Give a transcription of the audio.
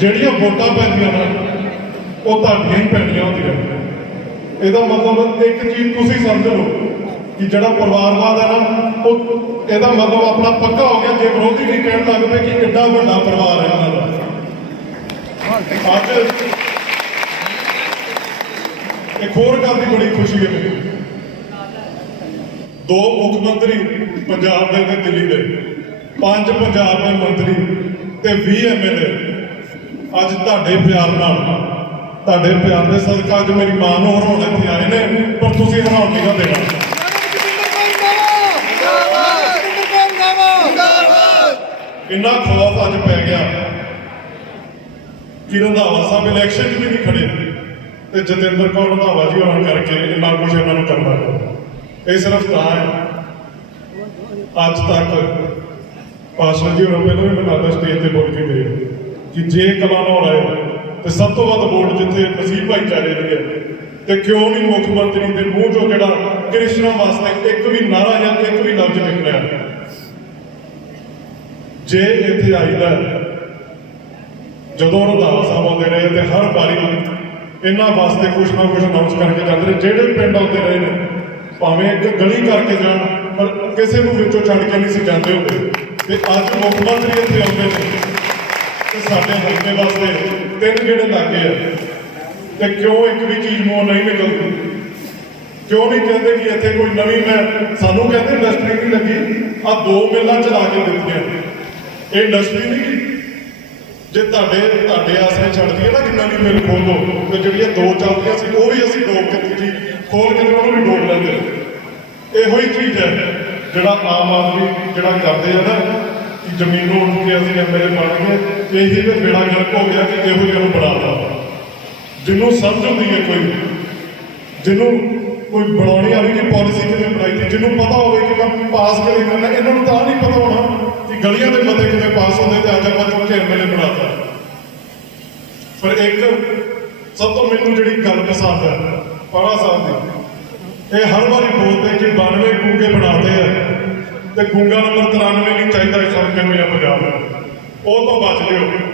ਜਿਹੜੀਆਂ ਵੋਟਾਂ ਪੈਂਦੀਆਂ ਨੇ ਉਹ ਤੁਹਾਡੀਆਂ ਹੀ ਪੈਣੀਆਂ ਹੁੰਦੀਆਂ ਇਹਦਾ ਮਤਲਬ ਇੱਕ ਚੀਜ਼ ਤੁਸੀਂ ਸਮਝ ਲਓ ਕਿ ਜਿਹੜਾ ਪਰਿਵਾਰਵਾਦ ਹੈ ਨਾ, ਉਹ ਇਹਦਾ ਮਤਲਬ ਆਪਣਾ ਪੱਕਾ ਹੋ ਗਿਆ, ਜੇ ਵਿਰੋਧੀ ਵੀ ਕਹਿਣ ਲੱਗ ਪਏ ਕਿ ਕਿੱਡਾ ਵੱਡਾ ਪਰਿਵਾਰ ਹੈ ਇਹਨਾਂ ਦਾ। ਅੱਜ ਇੱਕ ਹੋਰ ਗੱਲ ਦੀ ਬੜੀ ਖੁਸ਼ੀ ਹੈ ਮੈਨੂੰ। ਦੋ ਮੁੱਖ ਮੰਤਰੀ ਪੰਜਾਬ ਦੇ ਤੇ ਦਿੱਲੀ ਦੇ। ਪੰਜ ਪੰਜਾਬ ਦੇ ਮੰਤਰੀ ਤੇ 20 ਐਮਐਲਏ ਅੱਜ ਤੁਹਾਡੇ ਪਿਆਰ ਨਾਲ, ਤੁਹਾਡੇ ਪਿਆਰ ਦੇ ਸਦਕਾ ਅੱਜ ਮੇਰੀ ਮਾਂ ਨੂੰ ਹਰਾਉਣ ਇੱਥੇ ਆਏ ਨੇ, ਪਰ ਤੁਸੀਂ ਹਰਾਉਣ ਨਹੀਂ ਦੇਣਾ ਇੰਨਾ ਖੌਫ ਅੱਜ ਪੈ ਗਿਆ ਕਿ ਰੰਧਾਵਾ ਸਾਹਿਬ ਇਲੈਕਸ਼ਨ 'ਚ ਵੀ ਨਹੀਂ ਖੜੇ ਤੇ ਜਤਿੰਦਰ ਕੌਰ ਰੰਧਾਵਾ ਜੀ ਹੋਣ ਕਰਕੇ ਇੰਨਾ ਕੁਝ ਇਹਨਾਂ ਨੂੰ ਕਰਨਾ ਇਹ ਸਿਰਫ ਤਾਂ ਹੈ। ਅੱਜ ਤੱਕ ਪਾਸ਼ਾ ਜੀ ਹੋਰਾਂ ਪਹਿਲਾਂ ਵੀ ਮੈਨੂੰ ਲੱਗਦਾ ਸਟੇਜ ਤੇ ਬੋਲ ਕੇ ਗਏ ਕਿ ਜੇ ਕਲਾਨੌਰ ਆਏ, ਤੇ ਸਭ ਤੋਂ ਵੱਧ ਵੋਟ ਜਿੱਥੇ ਮਸੀਹ ਭਾਈਚਾਰੇ ਦੀ ਹੈ, ਤੇ ਕਿਉਂ ਨਹੀਂ ਮੁੱਖ ਮੰਤਰੀ ਦੇ ਮੂੰਹ ਚੋਂ ਜਿਹੜਾ ਕ੍ਰਿਸ਼ਨਾ ਵਾਸਤੇ ਇੱਕ ਵੀ ਨਾਰਾ ਜਾਂ ਇੱਕ ਵੀ ਲਫ਼ਜ਼ ਨਿਕਲਿਆ ਜੇ ਇੱਥੇ ਆਈਦਾ, ਜਦੋਂ ਰੰਧਾਵਾ ਸਾਹਿਬ ਆਉਂਦੇ ਰਹੇ ਤੇ ਹਰ ਵਾਰੀ ਇਹਨਾਂ ਵਾਸਤੇ ਕੁਝ ਨਾ ਕੁਝ ਅਨਾਉਂਸ ਕਰਕੇ ਜਾਂਦੇ ਰਹੇ, ਜਿਹੜੇ ਪਿੰਡ ਆਉਂਦੇ ਰਹੇ ਨੇ, ਭਾਵੇਂ ਇੱਕ ਗਲੀ ਕਰਕੇ ਜਾਣ, ਪਰ ਕਿਸੇ ਨੂੰ ਵਿੱਚੋਂ ਛੱਡ ਕੇ ਨਹੀਂ ਸੀ ਜਾਂਦੇ ਹੁੰਦੇ। ਤੇ ਅੱਜ ਮੁੱਖ ਮੰਤਰੀ ਇੱਥੇ ਆਉਂਦੇ ਨੇ। ਤੇ ਸਾਡੇ ਹਲਕੇ ਵਾਸਤੇ ਤਿੰਨ ਜਿਹੜੇ ਲੱਗੇ ਆ, ਤੇ ਕਿਉਂ ਇੱਕ ਵੀ ਚੀਜ਼ ਨੂੰ ਨਹੀਂ ਨਿਕਲਦੀ? ਕਿਉਂ ਨਹੀਂ ਕਹਿੰਦੇ ਕਿ ਇੱਥੇ ਕੋਈ ਨਵੀਂ ਮੈਂ, ਸਾਨੂੰ ਕਹਿੰਦੇ ਇੰਡਸਟਰੀ ਨਹੀਂ ਲੱਗੀ ਆ ਦੋ ਮਿਲਾਂ ਚਲਾ ਕੇ ਦਿੱਤੀਆਂ ਇਹ ਇੰਡਸਟਰੀ ਨਹੀਂ ਜੇ। ਤੁਹਾਡੇ ਤੁਹਾਡੇ ਆਸਰੇ ਛੱਡਦੀ ਹੈ ਨਾ ਕਿ ਨਵੀਂ ਮਿਲ ਖੋਲੋ ਤੇ ਜਿਹੜੀਆਂ ਦੋ ਚੱਲਦੀਆਂ ਸੀ, ਉਹ ਵੀ ਅਸੀਂ ਡੋਬ ਕੇ ਦੂਜੀ ਖੋਲ ਕੇ ਤੇ ਉਹਨੂੰ ਵੀ ਡੋਬ ਲੈਂਦੇ ਇਹੋ ਹੀ ਚੀਜ਼ ਹੈ। ਜਿਹੜਾ ਆਮ ਆਦਮੀ ਜਿਹੜਾ ਕਰਦੇ ਆ ਨਾ, ਕਿ ਜ਼ਮੀਨ ਨੂੰ ਉੱਠ ਕੇ ਅਸੀਂ ਐਮਐਲਏ ਬਣ ਗਏ ਇਹੀ ਤੇ ਬੇੜਾ ਗਰਕ ਹੋ ਗਿਆ ਕਿ ਇਹੋ ਜਿਹਾ ਨੂੰ ਬਣਾਤਾ ਜਿਹਨੂੰ ਸਮਝ ਹੁੰਦੀ ਹੈ ਕੋਈ, ਜਿਹਨੂੰ ਕੋਈ ਬਣਾਉਣੀ ਆਵੇ ਕਿ ਪਾਲਿਸੀ ਕਿਵੇਂ ਬਣਾਈ ਤੇ ਜਿਹਨੂੰ ਪਤਾ ਹੋਵੇ ਕਿ ਮੈਂ ਪਾਸ ਕਿਵੇਂ ਕਰਨਾ ਇਹਨਾਂ ਨੂੰ ਤਾਂ ਨਹੀਂ ਪਤਾ ਹੋਣਾ ਕਿ ਗਲੀਆਂ ਦੇ ਮਤੇ ਕਿਵੇਂ ਪਾਸ ਹੁੰਦੇ ਤੇ ਅੱਜ ਆਪਾਂ ਚੁੱਕ ਕੇ ਐਮਐਲਏ ਬਣਾਤਾ ਪਰ ਇੱਕ ਸਭ ਤੋਂ ਮੈਨੂੰ ਜਿਹੜੀ ਗੱਲ ਪਸੰਦ ਹੈ, ਪਾਰਾ ਸਾਹਿਬ ਦੀ, ਇਹ ਹਰ ਵਾਰੀ ਬੋਲਦੇ ਕਿ 92 ਗੂੰਗੇ ਬਣਾਤੇ ਤੇ ਗੂੰਗਾ ਨੰਬਰ 93 ਵੀ ਚਾਹੀਦਾ ਇਸ ਹਲਕੇ ਨੂੰ ਜਾਂ ਪੰਜਾਬ ਨੂੰ। ਉਹ ਤੋਂ ਬਚ ਲਿਓ